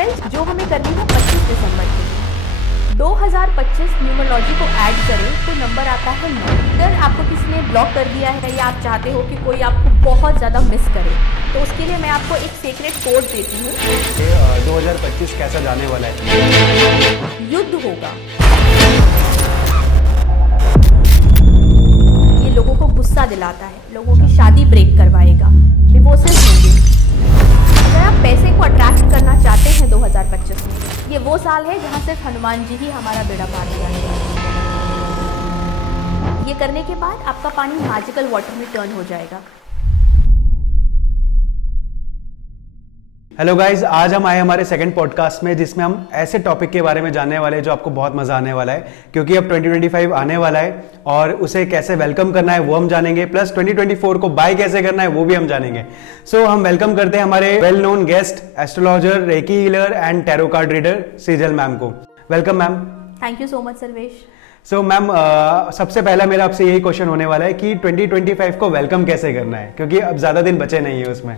Expel जो हमें करनी है 25 दिसंबर के दिन। 2025 न्यूमरोलॉजी को ऐड करें तो नंबर आता है 9। अगर आपको किसी ने ब्लॉक कर दिया है या आप चाहते हो कि कोई आपको बहुत ज़्यादा मिस करे तो उसके लिए मैं आपको एक सीक्रेट कोड देती हूँ। 2025 कैसा जाने वाला है? युद्ध होगा। ये लोगों को गुस्सा दिलाता है, लोगों की शादी ब्रेक करवाएगा, डिवोर्सेस होंगे। अगर आप पैसे को अट्रैक्ट करना चाहते हैं 2025 में, ये वो साल है जहाँ सिर्फ हनुमान जी ही हमारा बेड़ा पार करेंगे। ये करने के बाद आपका पानी मैजिकल वाटर में टर्न हो जाएगा। हेलो गाइज, आज हम आए हमारे सेकंड पॉडकास्ट में जिसमें हम ऐसे टॉपिक के बारे में जानने वाले हैं जो आपको बहुत मजा आने वाला है, क्योंकि अब 2025 आने वाला है और उसे कैसे वेलकम करना है वो हम जानेंगे, प्लस 2024 को बाय कैसे करना है वो भी हम जानेंगे। सो हम वेलकम करते हैं हमारे well known guest, astrologer, reiki healer and tarot card reader Sejal ma'am को। Welcome ma'am. Thank you so much Sarvesh. So ma'am, सबसे पहला मेरा आपसे यही क्वेश्चन होने वाला है कि 2025 को वेलकम कैसे करना है, क्योंकि अब ज्यादा दिन बचे नहीं है उसमें।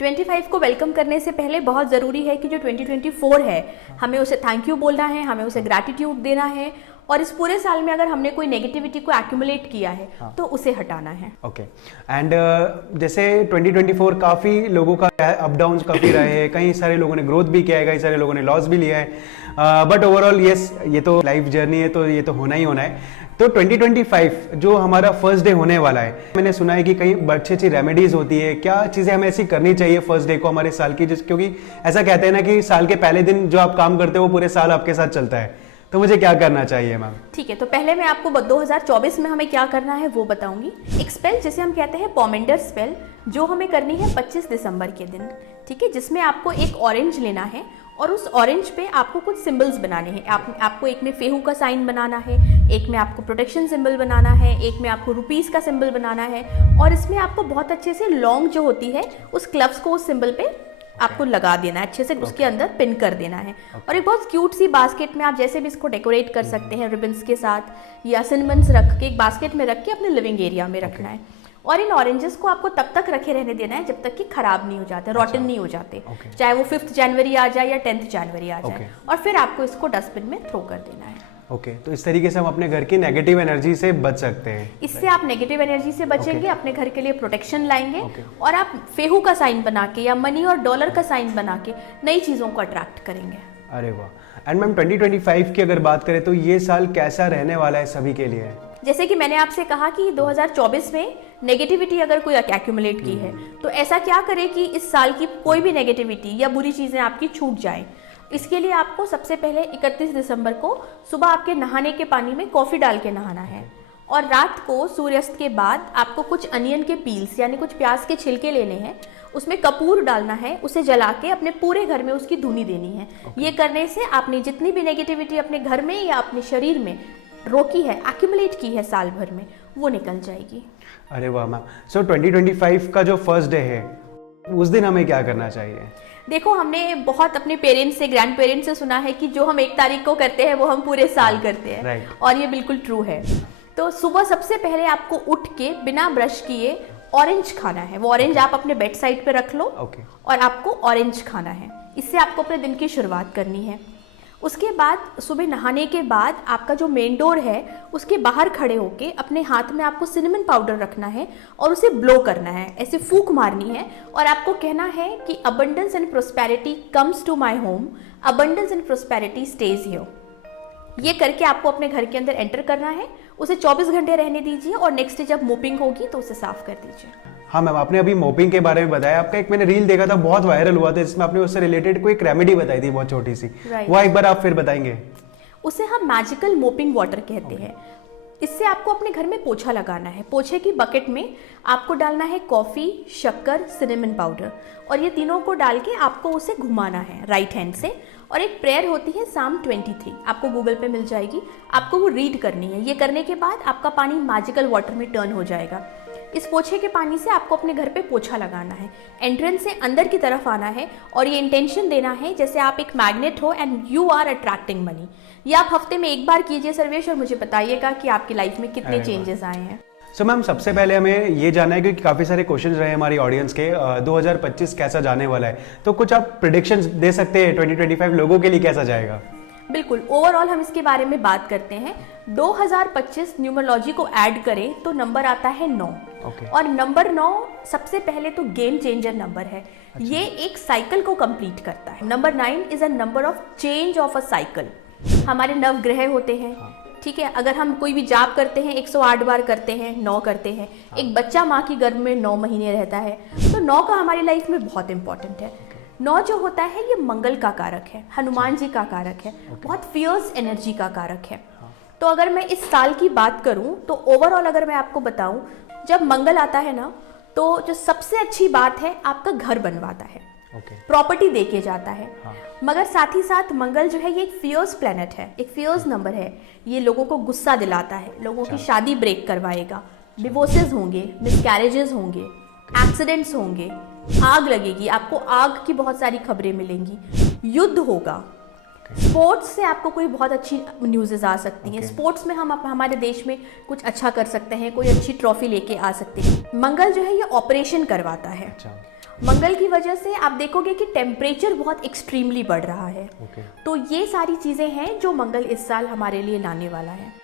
25 को वेलकम करने से पहले बहुत ज़रूरी है कि जो 2024 है हमें उसे थैंक यू बोलना है, हमें उसे ग्रैटिट्यूड देना है, और इस पूरे साल में अगर हमने कोई नेगेटिविटी को एक्यूमुलेट किया है तो उसे हटाना है। ओके। एंड जैसे 2024 काफ़ी लोगों का अप डाउन काफ़ी रहे हैं, कई सारे लोगों ने ग्रोथ भी किया है, कई सारे लोगों ने लॉस भी लिया है, बट ओवरऑल यस, ये तो लाइफ जर्नी है तो ये तो होना ही होना है। तो 2025 जो हमारा फर्स्ट डे होने वाला है, मैंने सुना है कि कई अच्छी अच्छी रेमेडीज होती है, क्या चीज़ें हमें ऐसी करनी चाहिए फर्स्ट डे को हमारे साल की, क्योंकि ऐसा कहते हैं ना कि साल के पहले दिन जो आप काम करते हो वो पूरे साल आपके साथ चलता है, तो मुझे क्या करना चाहिए मैम? ठीक है, तो पहले मैं आपको 2024 में हमें क्या करना है वो बताऊंगी। एक स्पेल जिसे हम कहते हैं पोमेंडर स्पेल, जो हमें करनी है 25 दिसंबर के दिन, ठीक है, जिसमें आपको एक ऑरेंज लेना है और उस ऑरेंज पे आपको कुछ सिंबल्स बनाने हैं। आपको एक में फेहू का साइन बनाना है, एक में आपको प्रोटेक्शन सिंबल बनाना है, एक में आपको रुपीस का सिंबल बनाना है, और इसमें आपको बहुत अच्छे से लॉन्ग जो होती है उस क्लव्स को उस सिंबल पे आपको लगा देना है, अच्छे से उसके अंदर पिन कर देना है। और एक बहुत क्यूट सी बास्केट में आप जैसे भी इसको डेकोरेट कर सकते हैं, रिबन्स के साथ या सिनेमन्स रख के एक बास्केट में रख के अपने लिविंग एरिया में रखना है। और इन ऑरेंजेस को आपको तब तक रखे रहने देना है जब तक कि खराब नहीं हो जाते, रॉटन नहीं हो जाते, चाहे वो 5 जनवरी आ जाए या 10 जनवरी आ जाए, और फिर आपको इसको डस्टबिन में थ्रो कर देना है। ओके, तो इस तरीके से हम अपने घर की नेगेटिव एनर्जी से बच सकते हैं। इससे आप नेगेटिव एनर्जी से बचेंगे, अपने घर के लिए प्रोटेक्शन लाएंगे, और आप फेहू का साइन बना के या मनी और डॉलर का साइन बना के नई चीज़ों को अट्रैक्ट करेंगे। अरे वाह। एंड मैम, 2025 की अगर बात करें तो ये साल कैसा रहने वाला है सभी के लिए? जैसे कि मैंने आपसे कहा कि 2024 में नेगेटिविटी अगर कोई एक्यूमुलेट की है तो ऐसा क्या करे कि इस साल की कोई भी नेगेटिविटी या बुरी चीज़ें आपकी छूट जाएं। इसके लिए आपको सबसे पहले 31 दिसंबर को सुबह आपके नहाने के पानी में कॉफ़ी डाल के नहाना है, और रात को सूर्यास्त के बाद आपको कुछ अनियन के पील्स यानी कुछ प्याज के छिलके लेने हैं, उसमें कपूर डालना है, उसे जला के अपने पूरे घर में उसकी धुनी देनी है। ये करने से आपने जितनी भी नेगेटिविटी अपने घर में या अपने शरीर में रोकी है, एक्यूमुलेट की है साल भर में, वो निकल जाएगी। अरे वाह मैम। सो 2025 का जो फर्स्ट डे है उस दिन हमें क्या करना चाहिए? देखो, हमने बहुत अपने पेरेंट्स से, ग्रैंड पेरेंट्स से सुना है कि जो हम 1 तारीख को करते हैं वो हम पूरे साल करते हैं, right. और ये बिल्कुल ट्रू है। तो सुबह सबसे पहले आपको उठ के बिना ब्रश किए ऑरेंज खाना है। वो ऑरेंज आप अपने बेड साइड पे रख लो, और आपको ऑरेंज खाना है। इससे आपको अपने दिन की शुरुआत करनी है। उसके बाद सुबह नहाने के बाद आपका जो मेन डोर है उसके बाहर खड़े होके अपने हाथ में आपको सिनेमन पाउडर रखना है और उसे ब्लो करना है, ऐसे फूंक मारनी है, और आपको कहना है कि abundance and prosperity comes to my home, abundance and prosperity stays here. ये करके आपको अपने घर के अंदर एंटर करना है, उसे 24 घंटे रहने दीजिए, और नेक्स्ट डे जब मोपिंग होगी तो उसे साफ कर दीजिए। हाँ मैम, आपने अभी मोपिंग के बारे में बताया, आपका एक मैंने रील देखा था, बहुत वायरल हुआ था, जिसमें आपने उससे रिलेटेड कोई एक रेमेडी बताई थी बहुत छोटी सी, वो एक बार आप फिर बताएंगे? उसे हम मैजिकल मोपिंग वाटर कहते हैं। इससे आपको अपने घर में पोछा लगाना है। पोछे की बकेट में आपको डालना है कॉफ़ी, शक्कर, सिनेमन पाउडर, और ये तीनों को डाल के आपको उसे घुमाना है राइट हैंड से। और एक प्रेयर होती है साम 23, आपको गूगल पे मिल जाएगी, आपको वो रीड करनी है। ये करने के बाद आपका पानी मैजिकल वाटर में टर्न हो जाएगा। इस पोछे के पानी से आपको अपने घर पे पोछा लगाना है, एंट्रेंस से अंदर की तरफ आना है, और ये इंटेंशन देना है जैसे आप एक मैग्नेट हो and you are attracting money. ये आप हफ्ते में 1 बार कीजिए सर्वेश, और मुझे बताइएगा कि आपकी लाइफ में कितने चेंजेस आए हैं। सो मैम सबसे पहले हमें ये जानना है क्योंकि काफ़ी सारे क्वेश्चन रहे हमारी ऑडियंस के 2025 कैसा जाने वाला है, तो कुछ आप प्रिडिक्शंस दे सकते हैं 2025 लोगों के लिए कैसा जाएगा? बिल्कुल, ओवरऑल हम इसके बारे में बात करते हैं। 2025 न्यूमरोलॉजी को ऐड करें तो नंबर आता है 9। और नंबर 9 सबसे पहले तो गेम चेंजर नंबर है। ये एक साइकिल को कंप्लीट करता है। Number 9 is a number of change of a cycle. हमारे 9 ग्रह होते हैं, ठीक है। अगर हम कोई भी जाप करते हैं 108 बार करते हैं, 9 करते हैं। एक बच्चा माँ की गर्भ में 9 महीने रहता है, तो 9 का हमारी लाइफ में बहुत इंपॉर्टेंट है। 9 जो होता है ये मंगल का कारक है, हनुमान जी का कारक है, बहुत फियर्स एनर्जी का कारक है। तो अगर मैं इस साल की बात करूं तो ओवरऑल अगर मैं आपको बताऊं, जब मंगल आता है ना, तो जो सबसे अच्छी बात है आपका घर बनवाता है, प्रॉपर्टी देके जाता है। मगर साथ ही साथ मंगल जो है ये एक फियर्स प्लेनेट है, एक फियर्स नंबर है। ये लोगों को गुस्सा दिलाता है, लोगों की शादी ब्रेक करवाएगा, डिवोर्सेस होंगे, मिसकैरेजेस होंगे, एक्सीडेंट्स होंगे, आग लगेगी, आपको आग की बहुत सारी खबरें मिलेंगी, युद्ध होगा। स्पोर्ट्स से आपको कोई बहुत अच्छी न्यूज़ेस आ सकती हैं। स्पोर्ट्स में हम हमारे देश में कुछ अच्छा कर सकते हैं, कोई अच्छी ट्रॉफी लेके आ सकते हैं। मंगल जो है ये ऑपरेशन करवाता है। मंगल की वजह से आप देखोगे कि टेम्परेचर बहुत एक्सट्रीमली बढ़ रहा है। तो ये सारी चीज़ें हैं जो मंगल इस साल हमारे लिए लाने वाला है।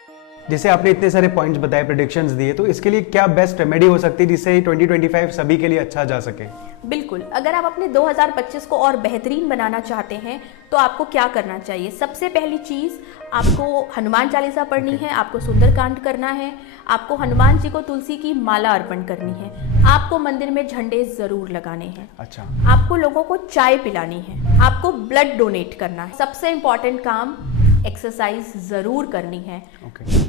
जैसे आपने इतने सारे पॉइंट्स बताए, प्रेडिक्शंस दिए, तो इसके लिए क्या बेस्ट रेमेडी हो सकती है जिससे 2025 सभी के लिए अच्छा जा सके? बिल्कुल, अगर आप अपने 2025 को और बेहतरीन बनाना चाहते हैं तो आपको क्या करना चाहिए? सबसे पहली चीज़, आपको हनुमान चालीसा पढ़नी है, आपको सुंदरकांड करना है, आपको हनुमान जी को तुलसी की माला अर्पण करनी है, आपको मंदिर में झंडे जरूर लगाने हैं। अच्छा। आपको लोगों को चाय पिलानी है, आपको ब्लड डोनेट करना है। सबसे इम्पॉर्टेंट काम, एक्सरसाइज जरूर करनी है।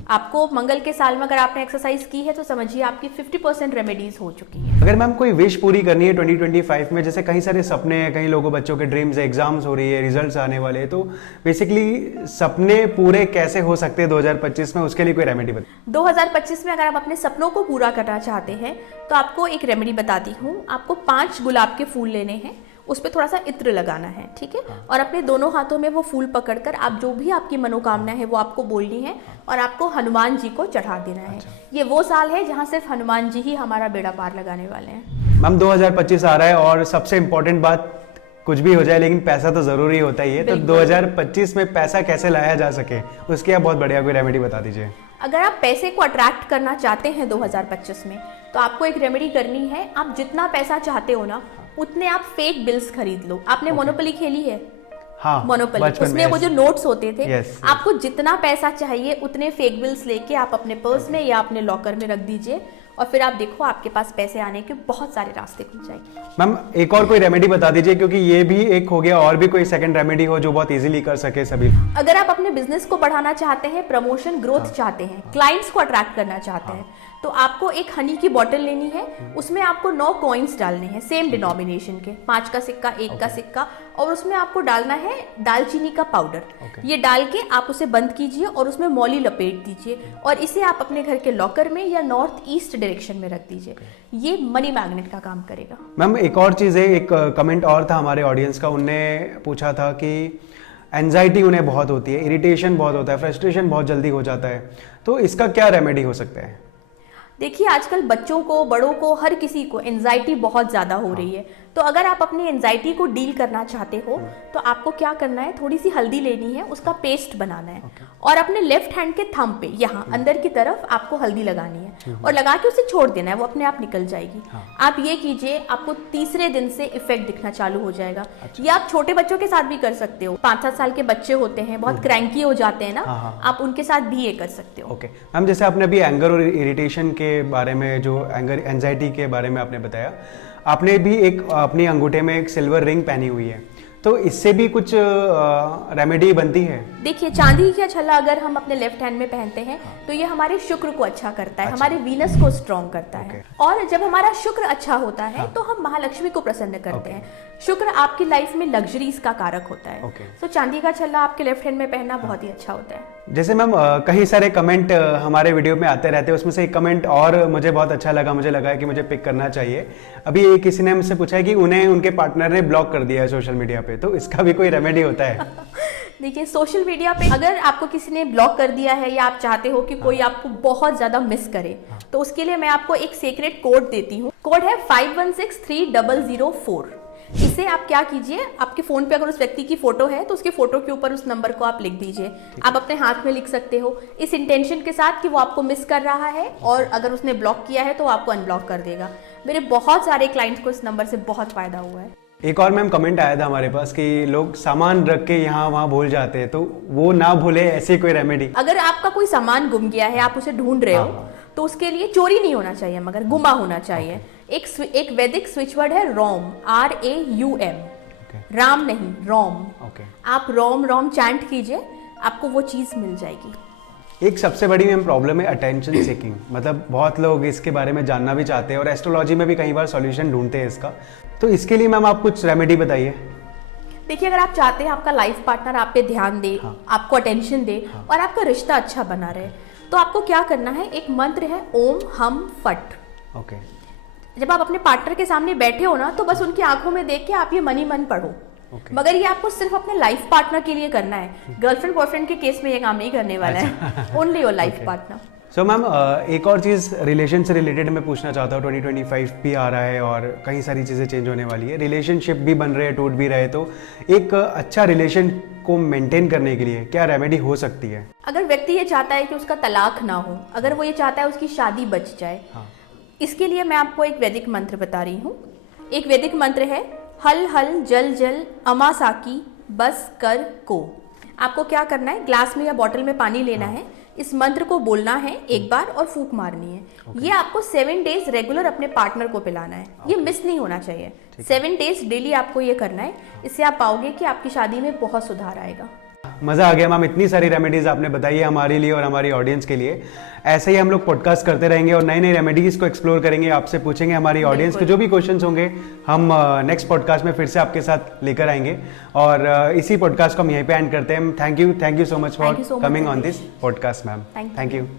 आपको मंगल के साल में अगर आपने एक्सरसाइज की है तो समझिए आपकी 50% रेमेडीज हो चुकी हैं। अगर मैम कोई विश पूरी करनी है 2025 में, जैसे कई सारे सपने हैं, कई लोगों बच्चों के ड्रीम्स, एग्जाम्स हो रही है, रिजल्ट्स आने वाले हैं, तो बेसिकली सपने पूरे कैसे हो सकते हैं 2025 में, उसके लिए कोई रेमेडी बताइए। 2025 में अगर आप अपने सपनों को पूरा करना चाहते हैं तो आपको एक रेमेडी बताती हूँ। आपको 5 गुलाब के फूल लेने हैं, उस पर थोड़ा सा इत्र लगाना है, ठीक है। और अपने दोनों हाथों में वो फूल पकड़कर आप जो भी आपकी मनोकामना है वो आपको बोलनी है और आपको हनुमान जी को चढ़ा देना है। ये वो साल है जहाँ सिर्फ हनुमान जी ही हमारा बेड़ा पार लगाने वाले हैं। मैम 2025 आ रहा है और सबसे इम्पोर्टेंट बात, कुछ भी हो जाए लेकिन पैसा तो जरूरी होता ही है, तो 2025 में पैसा कैसे लाया जा सके उसकी आप बहुत बढ़िया कोई रेमेडी बता दीजिए। अगर आप पैसे को अट्रैक्ट करना चाहते हैं 2025 में तो आपको एक रेमेडी करनी है। आप जितना पैसा चाहते हो ना उतने आप फेक बिल्स खरीद लो। आपने मोनोपोली खेली है? हाँ, मोनोपोली, उसमें वो जो नोट्स होते थे, आपको जितना पैसा चाहिए उतने फेक बिल्स लेके आप अपने पर्स में या अपने लॉकर में रख दीजिए और फिर आप देखो आपके पास पैसे आने के बहुत सारे रास्ते खुल जाएंगे। मैम एक और कोई रेमेडी बता दीजिए, क्योंकि ये भी एक हो गया, और भी कोई सेकंड रेमेडी हो जो बहुत इजीली कर सके सभी। अगर आप अपने बिजनेस को बढ़ाना चाहते हैं, प्रमोशन ग्रोथ चाहते हैं, क्लाइंट्स को अट्रैक्ट करना चाहते हैं, तो आपको एक हनी की बोतल लेनी है। उसमें आपको 9 कॉइन्स डालने हैं सेम डिनोमिनेशन के, 5 का सिक्का, 1 का सिक्का, और उसमें आपको डालना है दालचीनी का पाउडर। ये डाल के आप उसे बंद कीजिए और उसमें मौली लपेट दीजिए और इसे आप अपने घर के लॉकर में या नॉर्थ ईस्ट डायरेक्शन में रख दीजिए। ये मनी मैग्नेट का काम करेगा। मैम एक और चीज़ है, एक कमेंट और था हमारे ऑडियंस का, उनने पूछा था कि एंजाइटी उन्हें बहुत होती है, इरिटेशन बहुत होता है, फ्रस्ट्रेशन बहुत जल्दी हो जाता है, तो इसका क्या रेमेडी हो सकता है? देखिए आजकल बच्चों को, बड़ों को, हर किसी को एंजाइटी बहुत ज़्यादा हो रही है। तो अगर आप अपनी एंजाइटी को डील करना चाहते हो तो आपको क्या करना है, थोड़ी सी हल्दी लेनी है, उसका पेस्ट बनाना है और अपने लेफ्ट हैंड के थंब पे यहाँ अंदर की तरफ आपको हल्दी लगानी है और लगा के उसे छोड़ देना है, वो अपने आप निकल जाएगी। आप ये कीजिए, आपको तीसरे दिन से इफेक्ट दिखना चालू हो जाएगा। ये आप छोटे बच्चों के साथ भी कर सकते हो। 5-7 साल के बच्चे होते हैं, बहुत क्रैंकी हो जाते हैं ना, आप उनके साथ भी ये कर सकते हो। ओके मैम, जैसे आपने अभी एंगर और इरिटेशन के बारे में, जो एंगर एंजाइटी के बारे में आपने बताया, आपने भी एक अपनी अंगूठे में एक सिल्वर रिंग पहनी हुई है, तो इससे भी कुछ रेमेडी बनती है? देखिए चांदी का छल्ला अगर हम अपने लेफ्ट हैंड में पहनते हैं तो ये हमारे शुक्र को अच्छा करता है, हमारे वीनस को स्ट्रॉन्ग करता है। और जब हमारा शुक्र अच्छा होता है तो हम महालक्ष्मी को प्रसन्न करते हैं। शुक्र आपकी लाइफ में लग्जरीज का कारक होता है। तो चांदी का छल्ला आपके लेफ्ट हैंड में पहनना बहुत ही अच्छा होता है। जैसे मैम कई सारे कमेंट हमारे वीडियो में आते रहते हैं, उसमें से एक कमेंट और मुझे बहुत अच्छा लगा, मुझे लगा कि मुझे पिक करना चाहिए। अभी किसी ने मुझसे पूछा है कि उन्हें उनके पार्टनर ने ब्लॉक कर दिया है सोशल मीडिया पे, तो इसका भी कोई रेमेडी होता है? देखिए सोशल मीडिया पे अगर आपको किसी ने ब्लॉक कर दिया है या आप चाहते हो कि कोई आपको बहुत ज्यादा मिस करे, तो उसके लिए मैं आपको एक सीक्रेट कोड देती हूँ। कोड है 51630004। इसे आप क्या कीजिए, आपके फोन पे अगर उस व्यक्ति की फोटो है तो उसके फोटो के ऊपर उस नंबर को आप लिख दीजिए। आप अपने हाथ में लिख सकते हो इस इंटेंशन के साथ कि वो आपको मिस कर रहा है, और अगर उसने ब्लॉक किया है तो वो आपको अनब्लॉक कर देगा। मेरे बहुत सारे क्लाइंट्स को इस नंबर से बहुत फायदा हुआ है। एक और मैम कमेंट आया था हमारे पास कि लोग सामान रख के यहाँ वहाँ भूल जाते हैं, तो वो ना भूले ऐसी कोई रेमेडी? अगर आपका कोई सामान गुम गया है, आप उसे ढूंढ रहे हो, तो उसके लिए चोरी नहीं होना चाहिए मगर गुमा होना चाहिए। एक वैदिक स्विच वर्ड है रोम, RAUM, राम नहीं, रोम। आप रोम चैंट कीजिए, आपको वो चीज मिल जाएगी। एक सबसे बड़ी मैम प्रॉब्लम है अटेंशन सीकिंग, मतलब बहुत लोग इसके बारे में जानना भी चाहते हैं और एस्ट्रोलॉजी में भी कई बार सॉल्यूशन ढूंढते हैं इसका। तो इसके लिए मैम आप कुछ रेमेडी बताइए। देखिए अगर आप चाहते हैं आपका लाइफ पार्टनर आप पे ध्यान दे, आपको अटेंशन दे और आपका रिश्ता अच्छा बना रहे, तो आपको क्या करना है, एक मंत्र है ओम हम फट। ओके। जब आप अपने पार्टनर के सामने बैठे हो ना, तो बस उनकी आंखों में देख के आप ये मन ही मन पढ़ो। मगर ये आपको सिर्फ अपने लाइफ पार्टनर के लिए करना है। गर्लफ्रेंड बॉयफ्रेंड के केस में ये काम नहीं करने वाला है, only your life partner. So ma'am एक और चीज़ रिलेशन से रिलेटेड मैं पूछना चाहता हूँ। 2025 भी आ रहा है और कई सारी चीज़ें चेंज होने वाली है, रिलेशनशिप भी बन रहे हैं, टूट भी रहे, तो एक अच्छा रिलेशन को मेंटेन करने के लिए क्या रेमेडी हो सकती है? अगर व्यक्ति ये चाहता है कि उसका तलाक ना हो, अगर वो ये चाहता है उसकी शादी बच जाए, इसके लिए मैं आपको एक वैदिक मंत्र बता रही हूँ। एक वैदिक मंत्र है हल हल जल जल अमासाकी बस कर को। आपको क्या करना है, ग्लास में या बॉटल में पानी लेना है, इस मंत्र को बोलना है एक बार और फूंक मारनी है। ये आपको 7 डेज रेगुलर अपने पार्टनर को पिलाना है, ये मिस नहीं होना चाहिए। 7 डेज डेली आपको ये करना है, इससे आप पाओगे कि आपकी शादी में बहुत सुधार आएगा। मज़ा आ गया मैम, इतनी सारी रेमेडीज आपने बताई है हमारे लिए और हमारी ऑडियंस के लिए। ऐसे ही हम लोग पॉडकास्ट करते रहेंगे और नई नई रेमेडीज को एक्सप्लोर करेंगे, आपसे पूछेंगे, हमारी ऑडियंस के जो भी क्वेश्चंस होंगे हम नेक्स्ट पॉडकास्ट में फिर से आपके साथ लेकर आएंगे। और इसी पॉडकास्ट को हम यहीं पे एंड करते हैं। Thank you so much for coming on this podcast ma'am. Thank you.